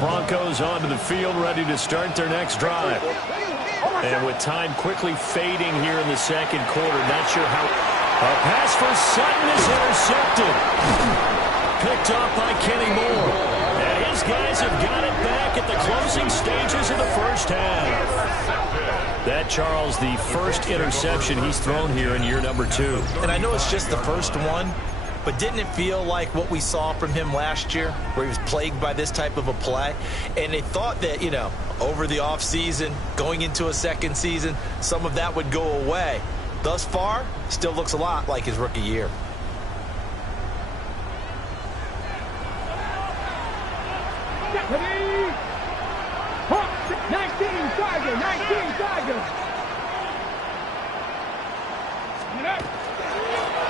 Broncos onto the field, ready to start their next drive. And with time quickly fading here in the second quarter, not sure how. A pass for Sutton is intercepted. Picked off by Kenny Moore. And his guys have got it back at the closing stages of the first half. That, Charles, the first interception he's thrown here in year number 2. And I know it's just the first one, but didn't it feel like what we saw from him last year, where he was plagued by this type of a play? And they thought that, you know, over the offseason, going into a second season, some of that would go away. Thus far, still looks a lot like his rookie year. Ready? 19 Tigers.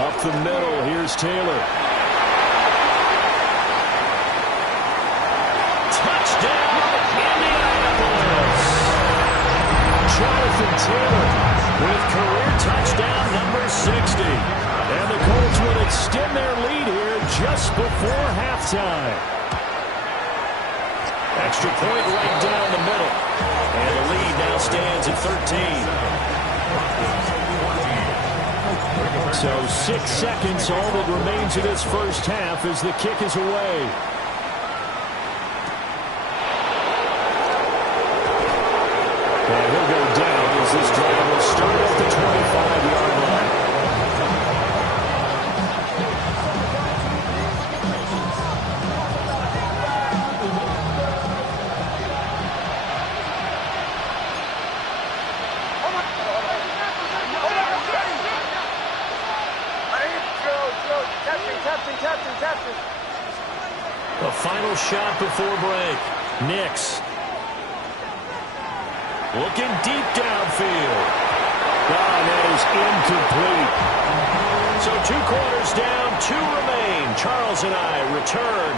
Up the middle, here's Taylor. Touchdown, Indianapolis! Jonathan Taylor with career touchdown number 60. And the Colts would extend their lead here just before halftime. Extra point right down the middle. And the lead now stands at 13. So 6 seconds, all that remains of this first half as the kick is away. And he'll go down as this drive will start at the 25-yard line. A final shot before break. Nix. Looking deep downfield. And that is incomplete. So 2 quarters down, 2 remain. Charles and I return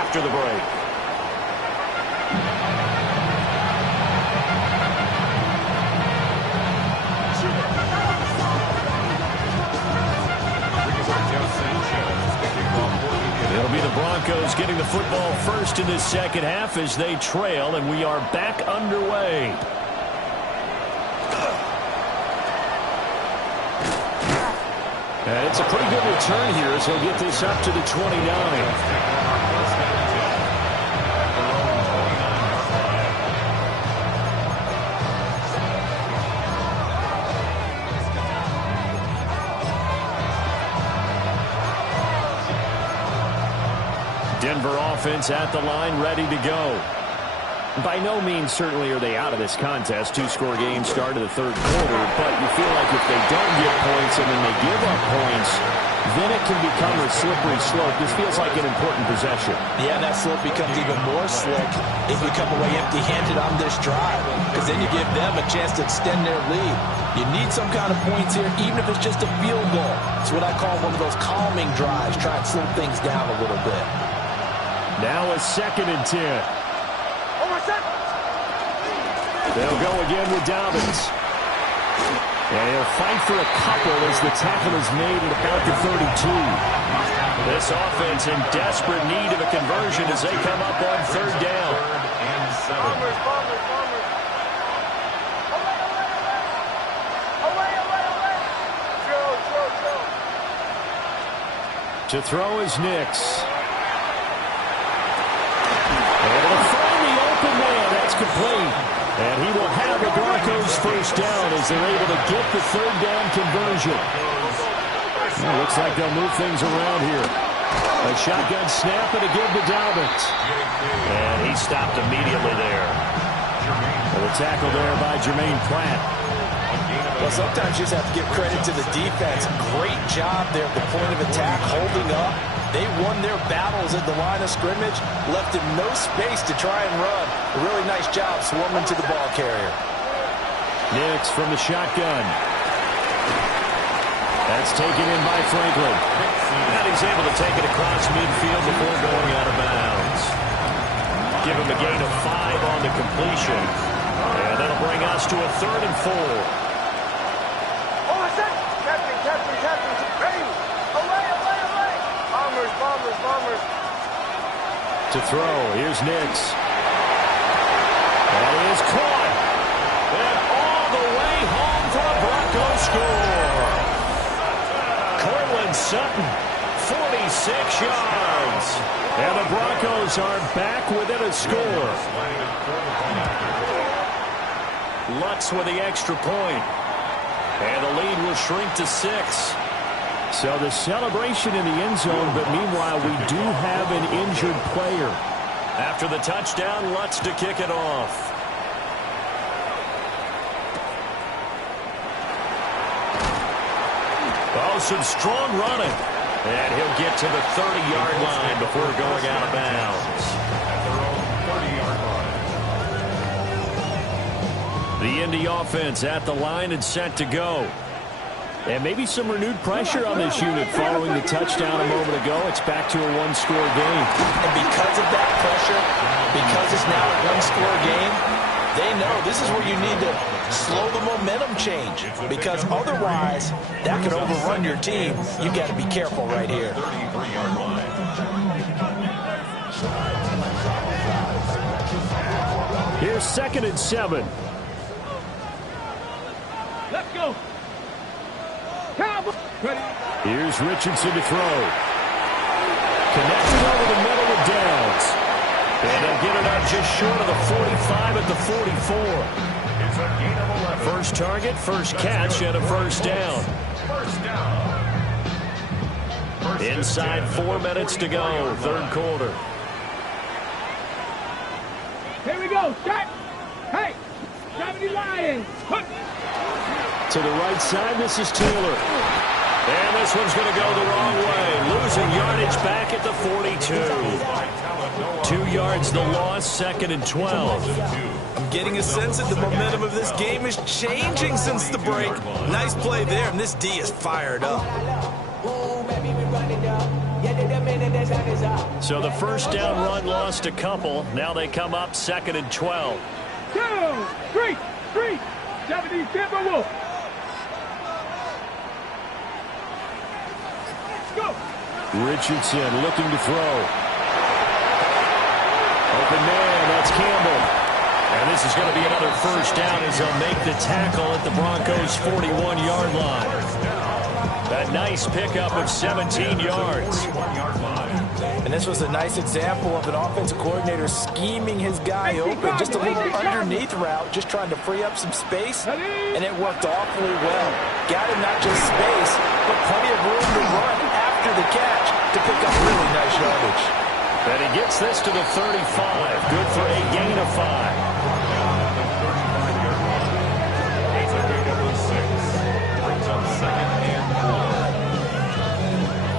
after the break. It'll be the Broncos getting the football first in this second half as they trail, and we are back underway. And it's a pretty good return here as he'll get this up to the 29. Denver offense at the line, ready to go. By no means certainly are they out of this contest. 2-score game start of the third quarter, but you feel like if they don't get points and then they give up points, then it can become a slippery slope. This feels like an important possession. Yeah, that slope becomes even more slick if you come away empty-handed on this drive, because then you give them a chance to extend their lead. You need some kind of points here, even if it's just a field goal. It's what I call one of those calming drives, try and slow things down a little bit. Now a 2nd and 10. They'll go again with Dobbins. And he'll fight for a couple as the tackle is made at about the 32. This offense in desperate need of a conversion as they come up on 3rd down. To throw is Nix. And it'll find the open man. That's complete. And he will have the Broncos first down as they're able to get the 3rd down conversion. Well, looks like they'll move things around here. A shotgun snap and a give to Dobbins. And he stopped immediately there. Well, the tackle there by Jermaine Pratt. Well, sometimes you just have to give credit to the defense. Great job there at the point of attack, holding up. They won their battles at the line of scrimmage, left him no space to try and run. A really nice job swarming to the ball carrier. Nix from the shotgun. That's taken in by Franklin. And he's able to take it across midfield before going out of bounds. Give him a gain of 5 on the completion. And that'll bring us to a 3rd and 4. To throw, here's Nix. And he is caught. And all the way home for a Broncos score. Courtland Sutton, 46 yards. And the Broncos are back within a score. Lutz with the extra point. And the lead will shrink to 6. So the celebration in the end zone, but meanwhile we do have an injured player. After the touchdown, Lutz to kick it off. Oh, some strong running. And he'll get to the 30-yard line before going out of bounds. The Indy offense at the line and set to go. And maybe some renewed pressure on this unit following the touchdown a moment ago. It's back to a one-score game. And because of that pressure, because it's now a one-score game, they know this is where you need to slow the momentum change. Because otherwise, that could overrun your team. You've got to be careful right here. Here's 2nd and 7. Let's go. Here's Richardson to throw. Connected over the middle with Downs. And they'll get it up just short of the 45 at the 44. First target, first catch, and a first down. Inside 4 minutes to go, third quarter. Here we go. Shot. Hey. 70 Lions. To the right side, this is Taylor. And this one's going to go the wrong way. Losing yardage back at the 42. 2 yards the loss, 2nd and 12. I'm getting a sense that the momentum of this game is changing since the break. Nice play there, and this D is fired up. So the first down run lost a couple. Now they come up 2nd and 12. 2, 3, 70 Timberwolves. Richardson looking to throw. Open man, that's Campbell. And this is going to be another first down as they'll make the tackle at the Broncos' 41-yard line. A nice pickup of 17 yards. And this was a nice example of an offensive coordinator scheming his guy open. Just a little underneath route, just trying to free up some space. And it worked awfully well. Got him not just space, but plenty of room to run after the catch to pick up really nice yardage. And he gets this to the 35. Good for a gain of 5.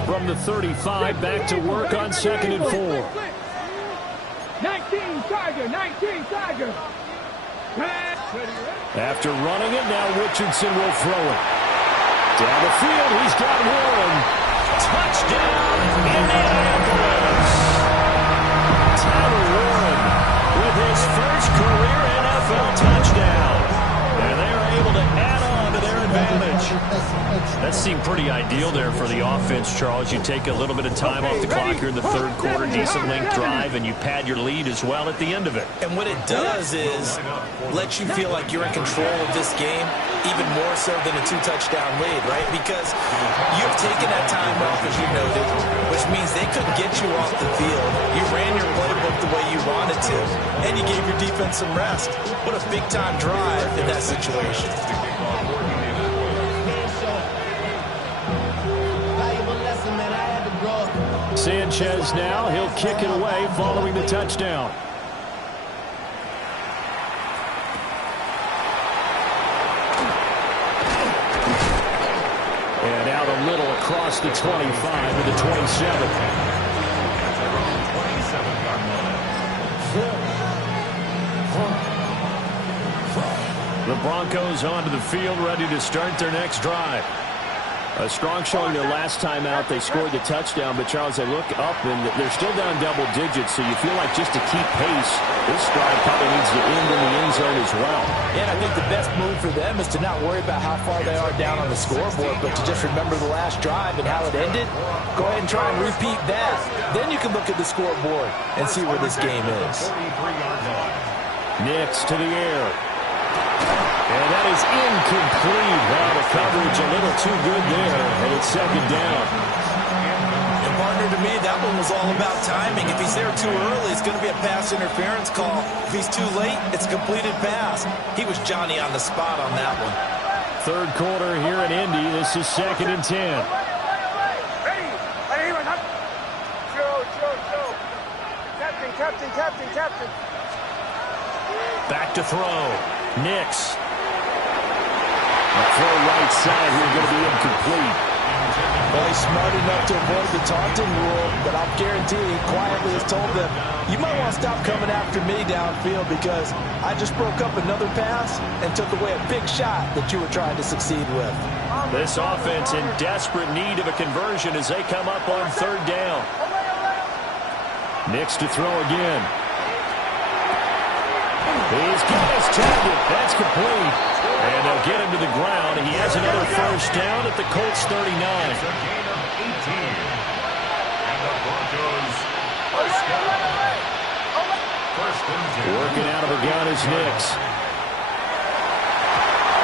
From the 35, back to work on 2nd and 4. 19 Tiger. After running it, now Richardson will throw it. Down the field, he's got one. Touchdown, Indianapolis. Tyler Warren with his first career NFL touchdown. And they're able to add on to their advantage. That seemed pretty ideal there for the offense, Charles. You take a little bit of time off the clock here in the third quarter, decent length drive, and you pad your lead as well at the end of it. And what it does is let you feel like you're in control of this game, even more so than a 2-touchdown lead, right? Because you've taken that time off, as you noted, which means they couldn't get you off the field. You ran your playbook the way you wanted to, and you gave your defense some rest. What a big-time drive in that situation. Sanchez now, he'll kick it away following the touchdown. And out a little across the 25 to the 27. The Broncos onto the field, ready to start their next drive. A strong showing their last time out. They scored the touchdown, but Charles, they look up and they're still down double digits, so you feel like just to keep pace, this drive probably needs to end in the end zone as well. Yeah, and I think the best move for them is to not worry about how far they are down on the scoreboard, but to just remember the last drive and how it ended. Go ahead and try and repeat that. Then you can look at the scoreboard and see where this game is. Nix to the air. And that is incomplete. Wow, the coverage a little too good there, and it's second down. And partner, to me, that one was all about timing. If he's there too early, it's going to be a pass interference call. If he's too late, it's a completed pass. He was Johnny on the spot on that one. Third quarter here in Indy. This is 2nd and 10. Captain. Back to throw. Nix. A throw right side here going to be incomplete. Well, he's smart enough to avoid the taunting rule, but I'll guarantee he quietly has told them, you might want to stop coming after me downfield because I just broke up another pass and took away a big shot that you were trying to succeed with. This offense in desperate need of a conversion as they come up on 3rd down. Nix to throw again. He's got his target. That's complete. And they'll get him to the ground. He has another first down at the Colts 39. Working out of a gun is Nix.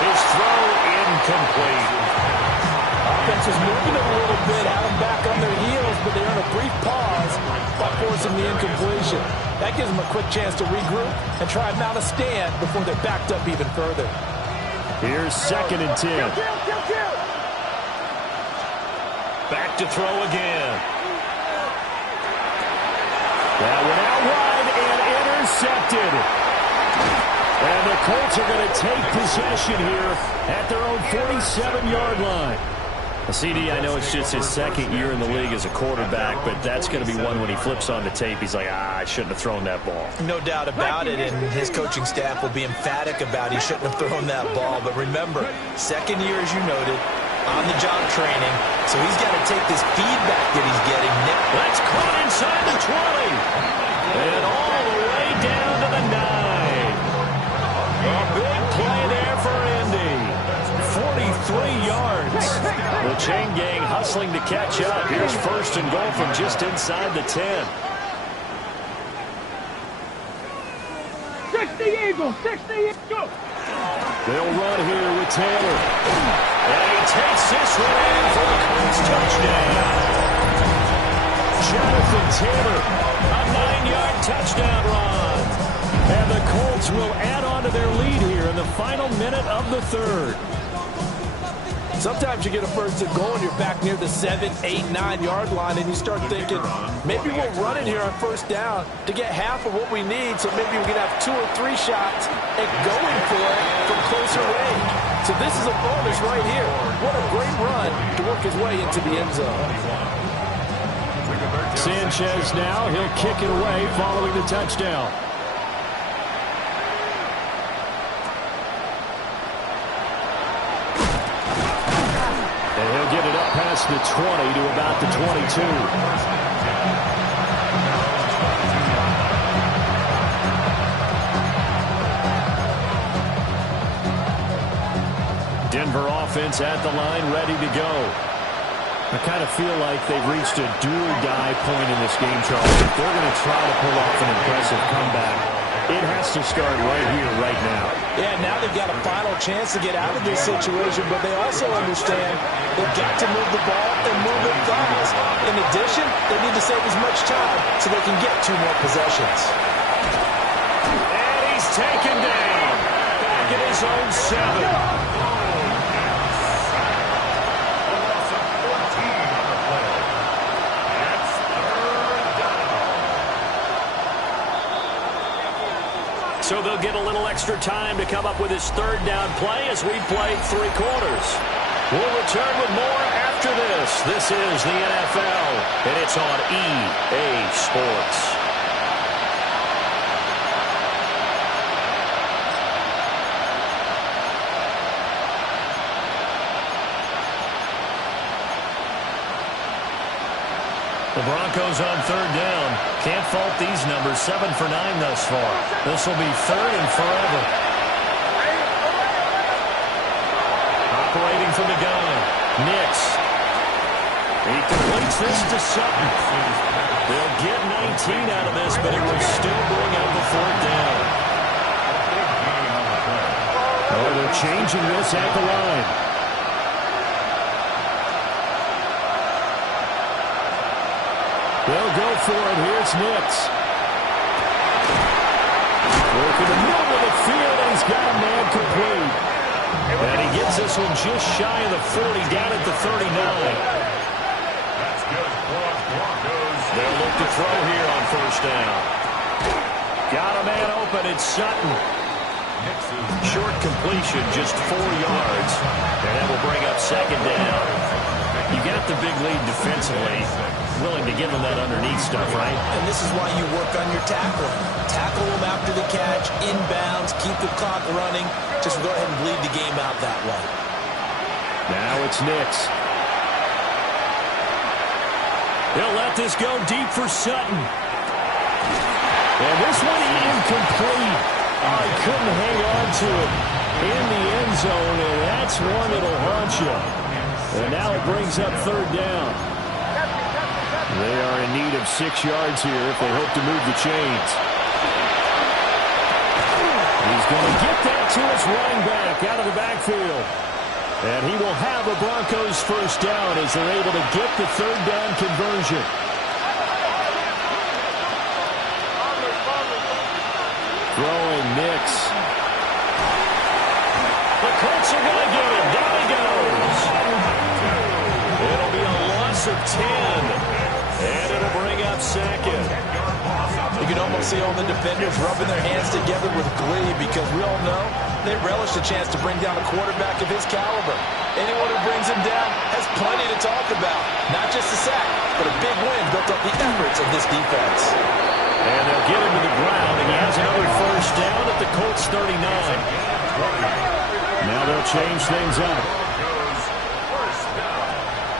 His throw incomplete. Offense is moving a little bit, had them back on their heels, but they're in a brief pause by forcing the incompletion. That gives them a quick chance to regroup and try and mount a stand before they're backed up even further. Here's 2nd and 10. Back to throw again. That one out wide and intercepted. And the Colts are going to take possession here at their own 47-yard line. CD, I know it's just his 2nd year in the league as a quarterback, but that's going to be one when he flips on the tape. He's like, I shouldn't have thrown that ball. No doubt about it, and his coaching staff will be emphatic about he shouldn't have thrown that ball. But remember, 2nd year, as you noted, on-the-job training, so he's got to take this feedback that he's getting. That's caught inside the 20. And all the way down to the 9. A big play there for Indy. 43 yards. The chain gang hustling to catch up. Here's 1st and goal from just inside the 10. 60 Eagles, 60 Eagles. They'll run here with Taylor. And he takes this one in for the Colts touchdown. Jonathan Taylor, a 9-yard touchdown run. And the Colts will add on to their lead here in the final minute of the 3rd. Sometimes you get a 1st and goal and you're back near the 7, 8, 9-yard line and you start thinking, maybe we'll run it here on 1st down to get half of what we need, so maybe we can have 2 or 3 shots at going for it from closer range. So this is a bonus right here. What a great run to work his way into the end zone. Sanchez now, he'll kick it away following the touchdown. And he'll get it up past the 20 to about the 22. Denver offense at the line, ready to go. I kind of feel like they've reached a do-or-die point in this game, Charles. If they're going to try to pull off an impressive comeback, it has to start right here, right now. Yeah, now they've got a final chance to get out of this situation, but they also understand they've got to move the ball and move it fast. In addition, they need to save as much time so they can get 2 more possessions. And he's taken down back at his own 7. So they'll get a little extra time to come up with his 3rd down play as we play 3 quarters. We'll return with more after this. This is the NFL, and it's on EA Sports. The Broncos on 3rd down. Can't fault these numbers. 7 for 9 thus far. This will be 3rd and forever. Operating from the gun. Nix. He completes this to Sutton. They'll get 19 out of this, but it will still bring up the 4th down. they're changing this at the line. They'll go for it. Here's Nix. Working the middle of the field, and he's got a man complete. And he gets this one just shy of the 40, down at the 39. That's good. Broncos. They'll look to throw here on first down. Got a man open. It's Sutton. Short completion, just 4 yards. And that will bring up second down. You got the big lead defensively. Willing to give them that underneath stuff, right? And this is why you work on your tackling. Tackle them after the catch, inbounds, keep the clock running. Just go ahead and bleed the game out that way. Now it's Nix. They'll let this go deep for Sutton. And this one incomplete. He couldn't hang on to it in the end zone, and that's one that'll haunt you. And now it brings up third down. They are in need of 6 yards here if they hope to move the chains. He's going to get that to his running back out of the backfield. And he will have a Broncos first down as they're able to get the third down conversion. Throwing Nix. The Colts are going to get him. Down he goes. It'll be a loss of 10. And it'll bring up second. You can almost see all the defenders rubbing their hands together with glee because we all know they relish the chance to bring down a quarterback of his caliber. Anyone who brings him down has plenty to talk about. Not just a sack, but a big win built up the efforts of this defense. And they'll get him to the ground, and he has another first down at the Colts 39. Now they'll change things up.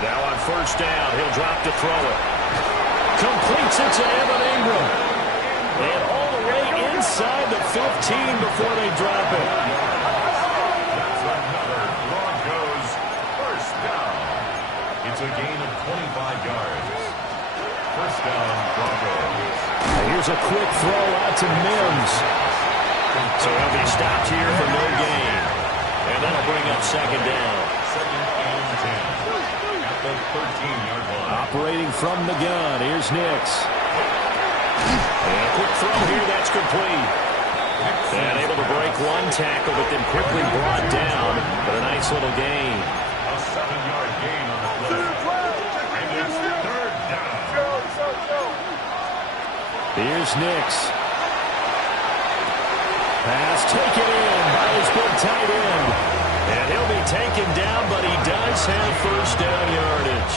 Now on first down, he'll drop to throw it. Completes it to Evan Ingram. And all the way inside the 15 before they drop it. That's another Broncos first down. It's a gain of 25 yards. First down, Broncos. Here's a quick throw out to Mims. So he'll be stopped here for no gain. And that'll bring up second down. Second and 10. At the 13-yard line. Operating from the gun, here's Nix. And a quick throw here, that's complete. And able to break one tackle, but then quickly brought down. But a nice little gain. A 7-yard gain on the play. And it's third down. Here's Nix. Pass taken in by his big tight end. And he'll be taken down, but he does have first down yardage.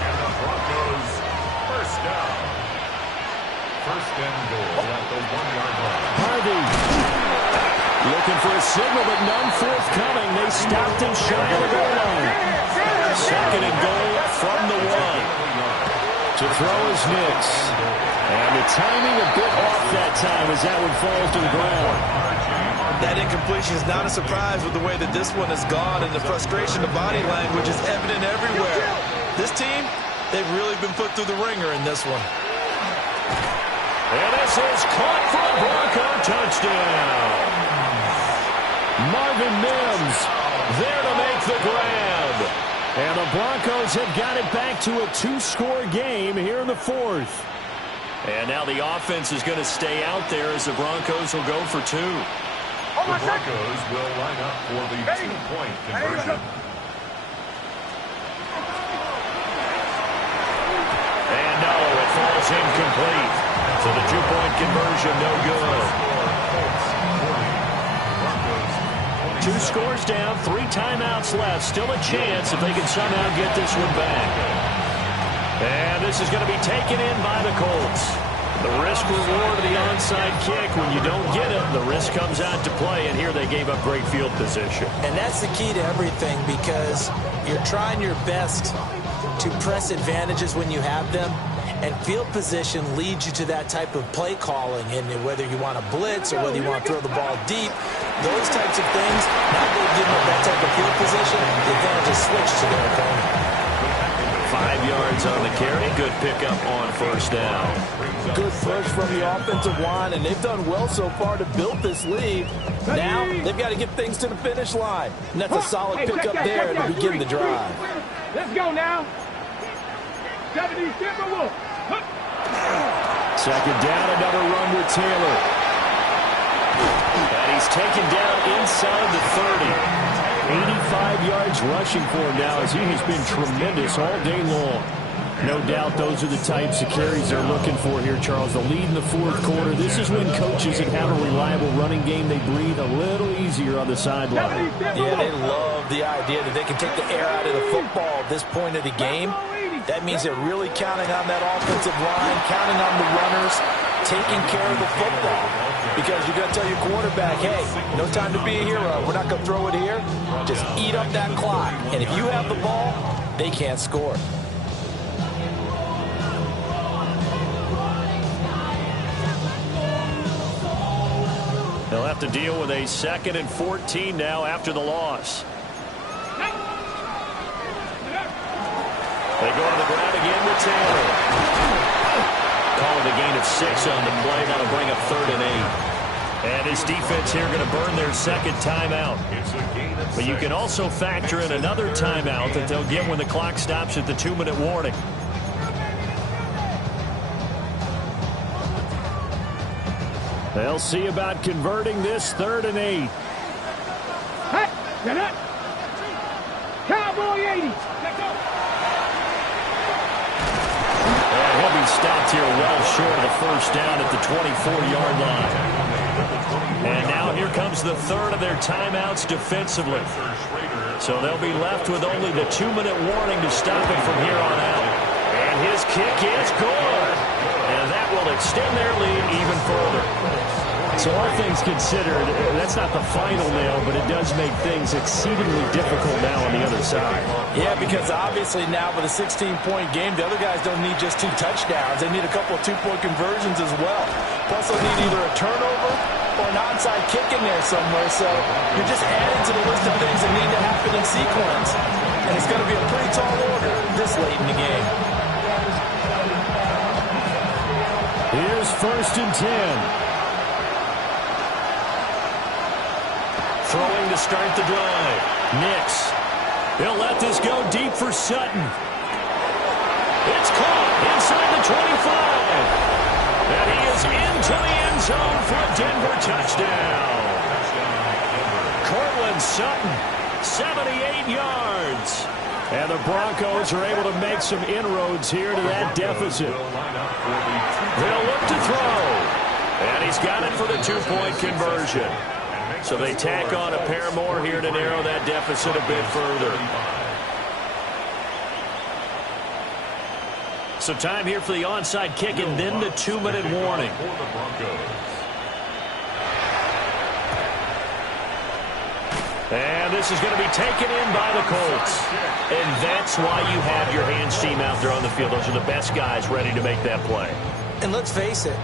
And the Broncos first down. First and goal at the 1-yard line. Harvey looking for a signal, but none forthcoming. They stopped him shy of the goal line. Second and goal from the 1. To throw is Nix. And the timing a bit off that time as that one falls to the ground. That incompletion is not a surprise with the way that this one has gone, and the frustration of body language is evident everywhere. This team, they've really been put through the ringer in this one. And this is caught for a Bronco touchdown. Marvin Mims there to make the grab. And the Broncos have got it back to a 2-score game here in the 4th. And now the offense is going to stay out there as the Broncos will go for 2. The Broncos will line up for the 2-point conversion. And no, it falls incomplete. So the 2-point conversion, no good. 2 scores down, 3 timeouts left. Still a chance if they can somehow get this one back. And this is going to be taken in by the Colts. The risk reward of the onside kick. When you don't get it, the risk comes out to play. And here they gave up great field position. And that's the key to everything because you're trying your best to press advantages when you have them. And field position leads you to that type of play calling. And whether you want to blitz or whether you want to throw the ball deep, those types of things, now they've given up that type of field position, the advantage is switched to their opponent. 5 yards on the carry. Good pickup on first down. Good push from the offensive line, and they've done well so far to build this lead. Now they've got to get things to the finish line. And that's a solid pickup there to begin the drive. Let's go now. 70 Timberwolves. Second down, another run with Taylor. And he's taken down inside the 30. 85 yards rushing for him now as he has been tremendous all day long. No doubt those are the types of carries they're looking for here, Charles. The lead in the fourth quarter. This is when coaches that have a reliable running game, they breathe a little easier on the sideline. Yeah, they love the idea that they can take the air out of the football at this point of the game. That means they're really counting on that offensive line, counting on the runners, taking care of the football. Because you're going to tell your quarterback, hey, no time to be a hero. We're not going to throw it here. Just eat up that clock. And if you have the ball, they can't score. They'll have to deal with a 2nd and 14 now after the loss. They go to the ground again with Taylor. Call it a gain of 6 on the play. That'll bring up 3rd and 8. And his defense here going to burn their second timeout. But you can also factor in another timeout that they'll get when the clock stops at the 2-minute warning. They'll see about converting this 3rd and 8. Hey, get up. Cowboy 80. Let's go. And he'll be stopped here well short of the first down at the 24-yard line. And now here comes the 3rd of their timeouts defensively. So they'll be left with only the 2-minute warning to stop it from here on out. And his kick is good. And that will extend their lead even further. So all things considered, that's not the final nail, but it does make things exceedingly difficult now on the other side. Yeah, because obviously now with a 16-point game, the other guys don't need just 2 touchdowns. They need a couple of 2-point conversions as well. Plus they'll need either a turnover or an onside kick in there somewhere. So you're just adding to the list of things that need to happen in sequence. And it's going to be a pretty tall order this late in the game. Here's 1st and 10. Throwing to start the drive. Nix. He'll let this go deep for Sutton. It's caught inside the 25. And he is into the end zone for a Denver touchdown. Cortland Sutton, 78 yards. And the Broncos are able to make some inroads here to that deficit. They'll look to throw. And he's got it for the 2-point conversion. So they tack on a pair more here to narrow that deficit a bit further. So time here for the onside kick and then the 2-minute warning. And this is going to be taken in by the Colts. And that's why you have your hands team out there on the field. Those are the best guys ready to make that play. And let's face it,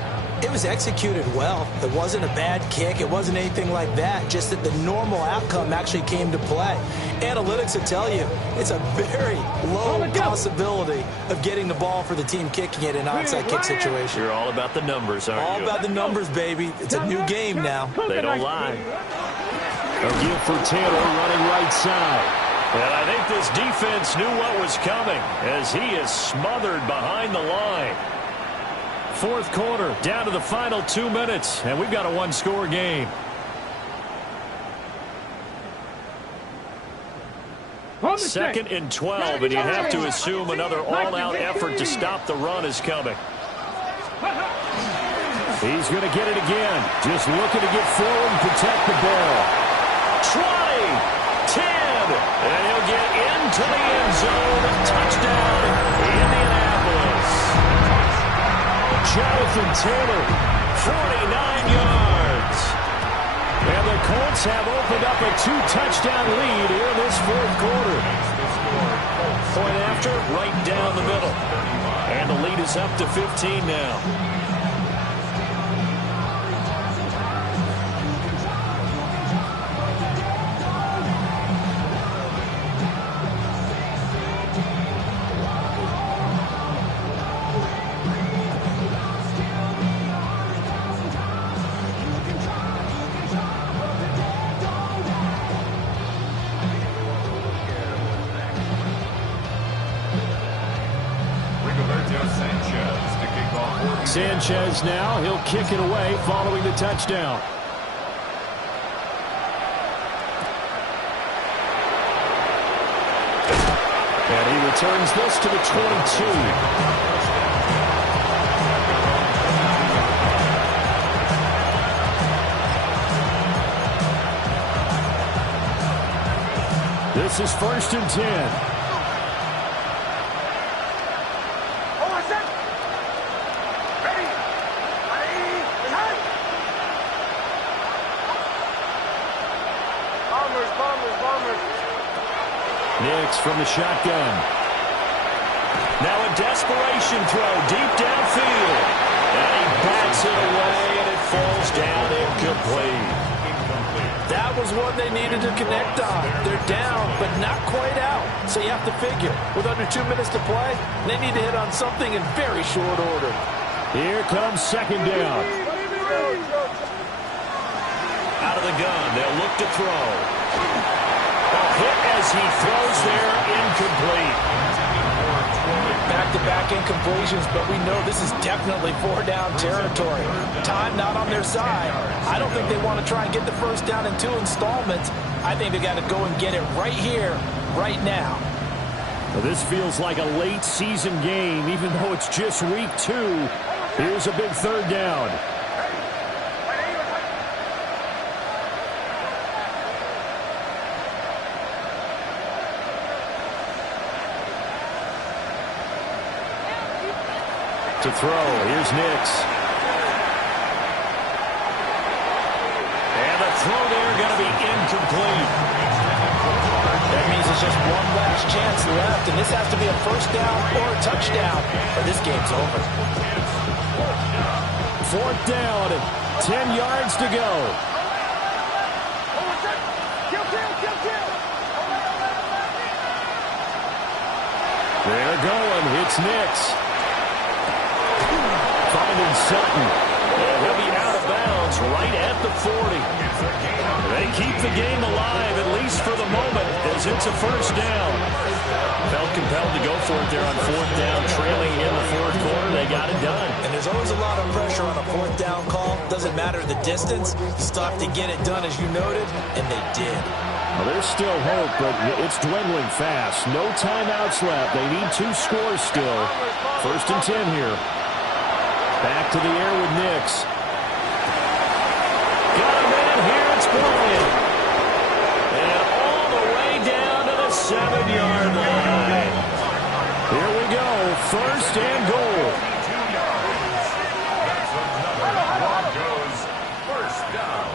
it was executed well. It wasn't a bad kick. It wasn't anything like that. Just that the normal outcome actually came to play. Analytics will tell you it's a very low possibility of getting the ball for the team kicking it in an onside kick situation. You're all about the numbers, aren't you? All about the numbers, baby. It's a new game now. They don't lie. A gift for Taylor running right side. And I think this defense knew what was coming as he is smothered behind the line. Fourth quarter, down to the final 2 minutes, and we've got a 1-score game. Second and 12, and you have to assume another all-out effort to stop the run is coming. He's going to get it again. Just looking to get forward and protect the ball. 20, 10, and he'll get into the end zone. Touchdown, Indianapolis. Jonathan Taylor, 49 yards. And the Colts have opened up a 2-touchdown lead here in this fourth quarter. Point after, right down the middle. And the lead is up to 15 now. Sanchez now. He'll kick it away following the touchdown. And he returns this to the 22. This is 1st and 10. Nix from the shotgun. Now a desperation throw deep downfield. And he bats it away, and it falls down incomplete. That was one they needed to connect on. They're down, but not quite out. So you have to figure, with under 2 minutes to play, they need to hit on something in very short order. Here comes 2nd down. Out of the gun, they'll look to throw. A hit as he throws there, incomplete. Back-to-back incompletions, but we know this is definitely 4-down territory. Time not on their side. I don't think they want to try and get the 1st down in 2 installments. I think they got to go and get it right here, right now. Well, this feels like a late season game, even though it's just week 2. Here's a big 3rd down. To throw, here's Nix. And the throw there going to be incomplete. That means there's just one last chance left, and this has to be a 1st down or a touchdown, or this game's over. 4th down, 10 yards to go. They're going, it's Nix. Finding Sutton. And he'll be out of bounds right at the 40. They keep the game alive, at least for the moment, as it's a 1st down. Felt compelled to go for it there on 4th down, trailing in the 4th quarter. They got it done. And there's always a lot of pressure on a 4th down call. Doesn't matter the distance. You still have to get it done, as you noted, and they did. Well, there's still hope, but it's dwindling fast. No timeouts left. They need 2 scores still. 1st and 10 here. Back to the air with Nix. Got a minute here. It's Bryant. And all the way down to the 7-yard line. Here we go. 1st and goal. That's another Broncos 1st down.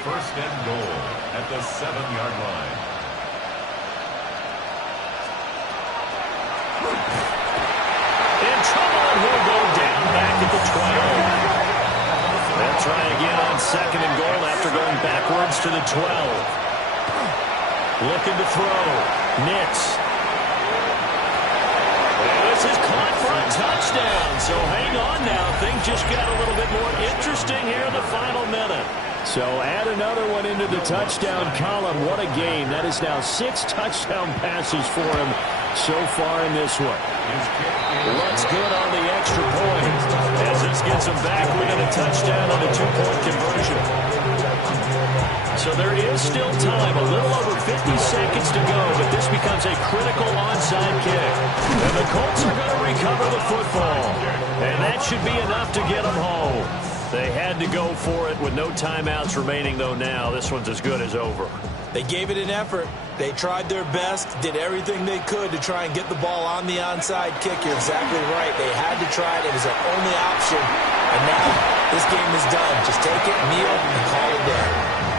1st and goal at the 7-yard line. In trouble, and he'll go down back at the 12. They'll try again on 2nd and goal after going backwards to the 12. Looking to throw. Nix. And this is caught for a touchdown. So hang on now. Things just got a little bit more interesting here in the final minute. So add another one into the touchdown column. What a game. That is now 6 touchdown passes for him so far in this one. Looks good on the extra point, as this gets him back within a touchdown on a 2-point conversion. So there is still time, a little over 50 seconds to go, but this becomes a critical onside kick. And the Colts are going to recover the football, and that should be enough to get them home. They had to go for it with no timeouts remaining, though now this one's as good as over. They gave it an effort. They tried their best, did everything they could to try and get the ball on the onside kick. You're exactly right. They had to try it. It was their only option. And now this game is done. Just take it, kneel, and call it day.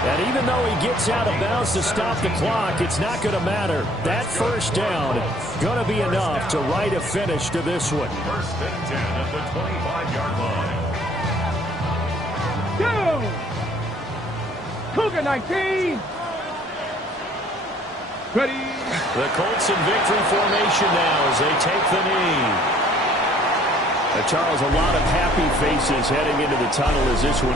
And even though he gets out of bounds to stop the clock, it's not going to matter. That 1st down going to be enough to write a finish to this one. 1st and 10 at the 25-yard line. Cougar 19. Ready. The Colts in victory formation now as they take the knee. Charles, a lot of happy faces heading into the tunnel as this one